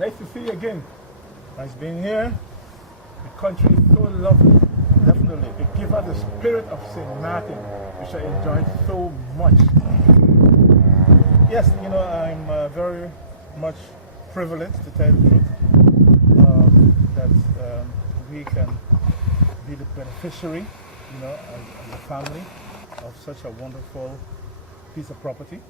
Nice to see you again. Nice being here. The country is so lovely. Definitely. It gives us the spirit of St. Martin, which I enjoy so much. Yes, I'm very much privileged, to tell you the truth, that we can be the beneficiary, as a family, of such a wonderful piece of property.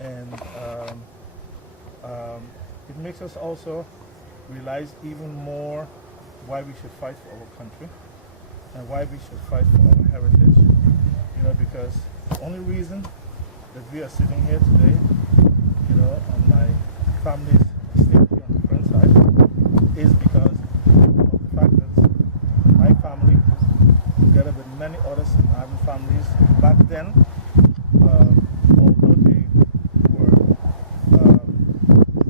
And it makes us also realize even more why we should fight for our country and why we should fight for our heritage. Because the only reason that we are sitting here today, on my family's estate here on the front side, is because of the fact that my family, together with many other St.Martin families back then, although they were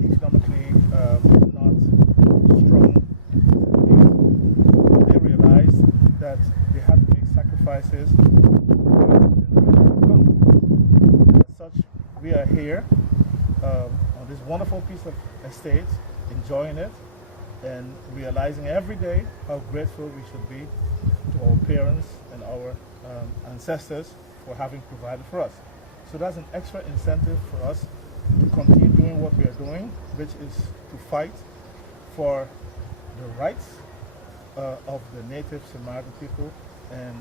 economically not strong, they realized that they had to make sacrifices for the generation to come. And as such, we are here on this wonderful piece of estate, enjoying it and realizing every day how grateful we should be to our parents and our ancestors for having provided for us. So that's an extra incentive for us to continue doing what we are doing, which is to fight for the rights of the native St. Martin people, and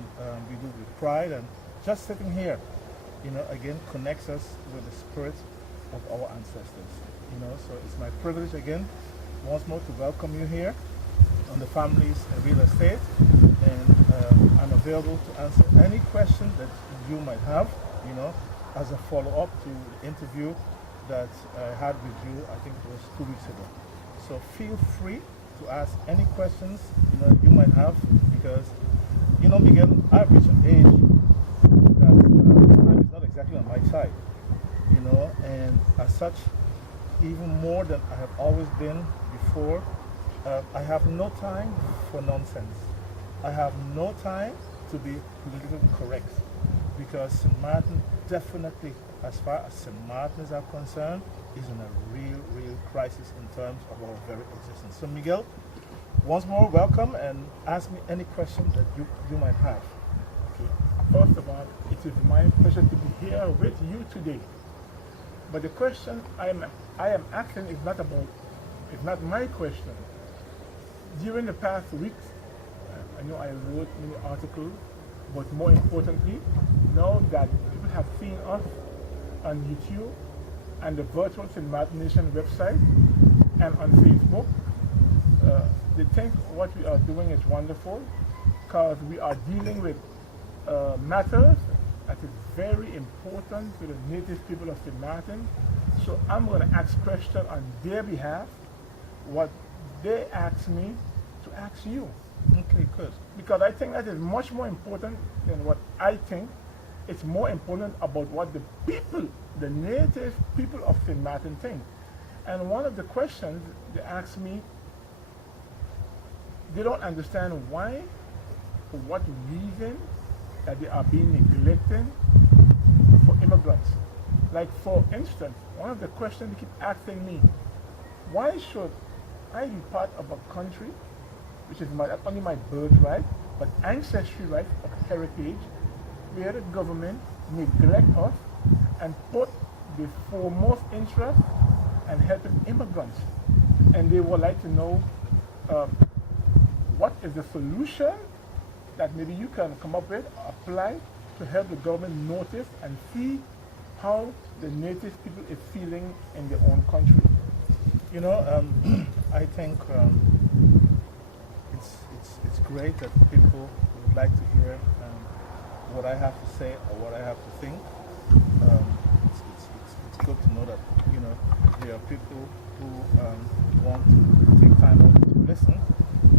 we do it with pride. And just sitting here, again, connects us with the spirit of our ancestors. So it's my privilege again, once more, to welcome you here on the family's real estate, and I'm available to answer any question that you might have, as a follow-up to the interview that I had with you, I think it was 2 weeks ago. So feel free to ask any questions you might have, because Miguel, I've reached an age that time is not exactly on my side, and as such, even more than I have always been before, I have no time for nonsense. I have no time to be politically correct, because St. Martin definitely, as far as St. Martins are concerned, is in a real crisis in terms of our very existence. So Miguel, once more, welcome, and ask me any question that you might have. Okay. First of all, it is my pleasure to be here with you today. But the question I am asking is not my question. During the past weeks, I know I wrote many articles, but more importantly, now that people have seen us on YouTube and the virtual St. Martin Nation website and on Facebook, they think what we are doing is wonderful, because we are dealing with matters that is very important to the native people of St. Martin. So I'm going to ask questions on their behalf, what they ask me to ask you. Okay, good. Because I think that is much more important than what I think. It's more important about what the people, the native people of St. Martin think. And one of the questions they ask me, they don't understand why, for what reason, that they are being neglected for immigrants. Like, for instance, one of the questions they keep asking me, why should I be part of a country which is not only my birthright, but ancestry right of heritage, where the government neglect us and put the foremost interest in helping immigrants? And they would like to know what is the solution that maybe you can come up with, apply to help the government notice and see how the native people is feeling in their own country. I think it's great that people would like to hear what I have to say or what I have to think. It's good to know that there are people who want to take time out to listen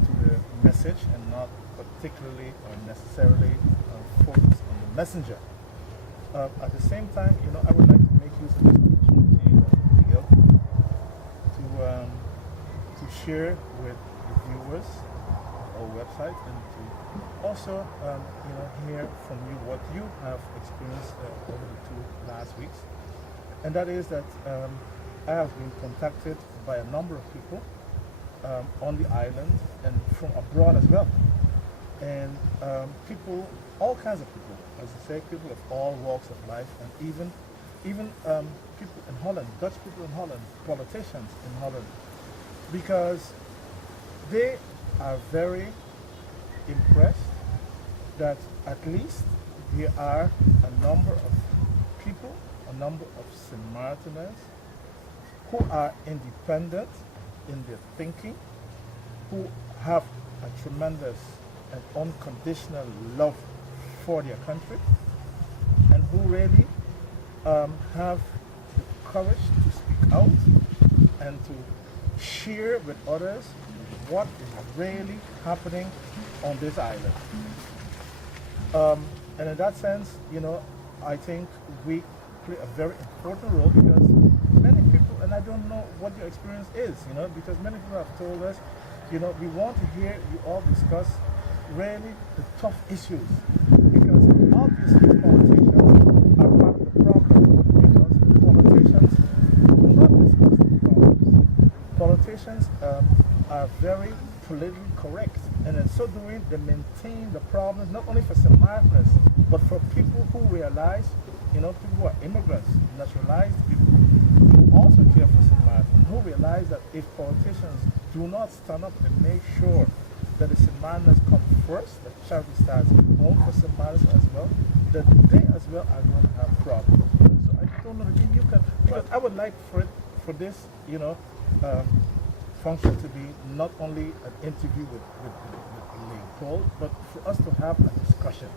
to the message and not particularly or necessarily focus on the messenger. At the same time, I would like to make use of this opportunity, Miguel, to share with the viewers of our website, and to also, hear from you what you have experienced over the 2 last weeks. And that is that I have been contacted by a number of people on the island and from abroad as well. And people, all kinds of people, as I say, people of all walks of life, and even people in Holland, Dutch people in Holland, politicians in Holland, because they are very impressed that at least there are a number of people, a number of St. Martiners who are independent in their thinking, who have a tremendous and unconditional love for their country, and who really have the courage to speak out and to share with others what is really happening on this island. And in that sense, I think we play a very important role, because many people, and I don't know what your experience is, because many people have told us, we want to hear you all discuss really the tough issues, because obviously politicians are part of the problem, because politicians do not discuss the problems. Politicians are very politically correct, and in so doing they maintain the problems not only for St. Martiners but for people who realize, people who are immigrants, naturalized people who also care for St. Martin, who realize that if politicians do not stand up and make sure that the St. Martiners come first, that charity starts home for St. Martiners as well, that they as well are going to have problems. So I don't know if you can, because I would like for this, function to be not only an interview with Leopold, but for us to have a discussion.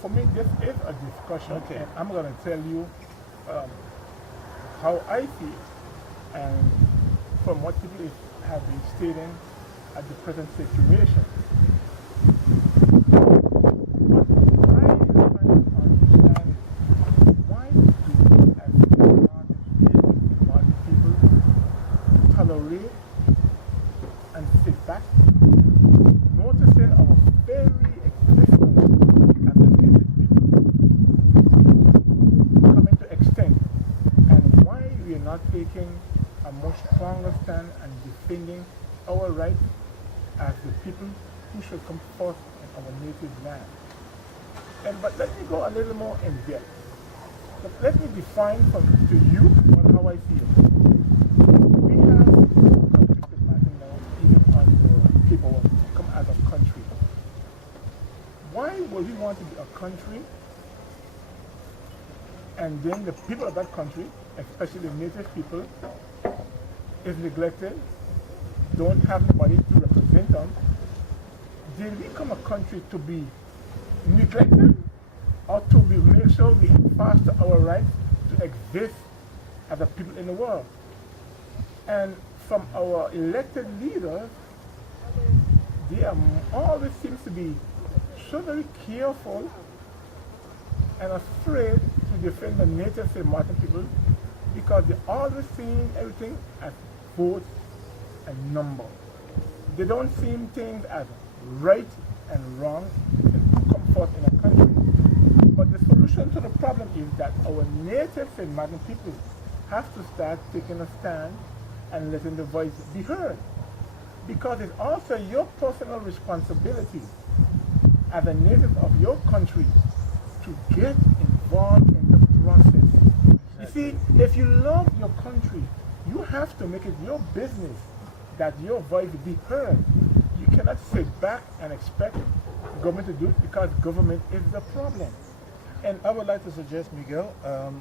For me, this is a discussion, Okay. and I'm going to tell you how I feel, and from what people have been stating at the present situation. What I am trying to understand is, why do we as Martin people tolerate and sit back, noticing our very existence as a native people coming to extinct, and why we are not taking a much stronger stand and defending our rights as the people who should come forth in our native land. But let me go a little more in depth. But let me define to you how I feel. We have countries now, even on the paperwork, come as a country. Why would we want to be a country and then the people of that country, especially the native people, is neglected, don't have nobody to represent them? Did we become a country to be neglected, or to make sure we foster our rights to exist as a people in the world? And from our elected leaders, they always seems to be so very careful and afraid to defend the native St. Martin people, because they always seeing everything as votes and number. They don't see things as right and wrong and come forth in a country. But the solution to the problem is that our native St. Martin people have to start taking a stand and letting the voice be heard. Because it's also your personal responsibility as a native of your country to get involved in the process. You see, if you love your country, you have to make it your business that your voice be heard. You cannot sit back and expect government to do it, because government is the problem. And I would like to suggest, Miguel, to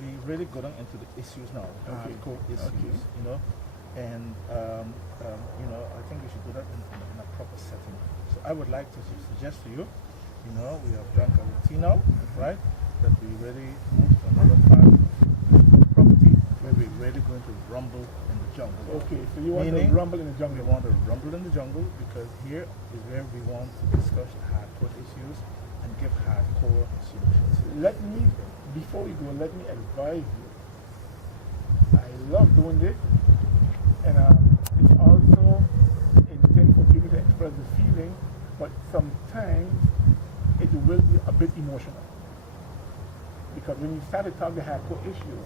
be really going into the issues now, Okay. core issues, and I think we should do that in a proper setting. So I would like to suggest to you, we have drank our tea now, right? That we really move to another part of the property where we're really going to rumble in the jungle. Okay, so you want to rumble in the jungle. We want to rumble in the jungle, because here is where we want to discuss hardcore issues and give hardcore solutions. Before we go, let me advise you. I love doing this, and it's also intended for people to express the feeling, but sometimes it will be a bit emotional. Because when you start to talk the hardcore issues,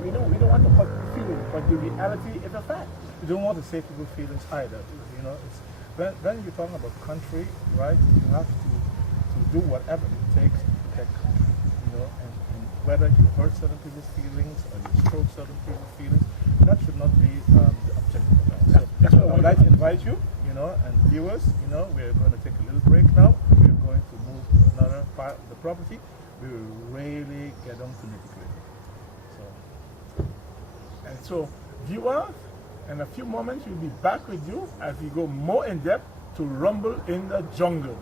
we don't want to hurt feelings, but the reality is a fact. You don't want to save people's feelings either. You know, it's when you're talking about country, right? You have to do whatever it takes to protect country. You know, and whether you hurt certain people's feelings or you stroke certain people's feelings, that should not be the objective of that. So That's what I I'd like to invite you, you know, and viewers, you know, we're going to take a little break now. We're going to move to another part of the property. We will really get on to nitty-gritty. And so, viewers, in a few moments we'll be back with you as we go more in depth to Rumble in the Jungle.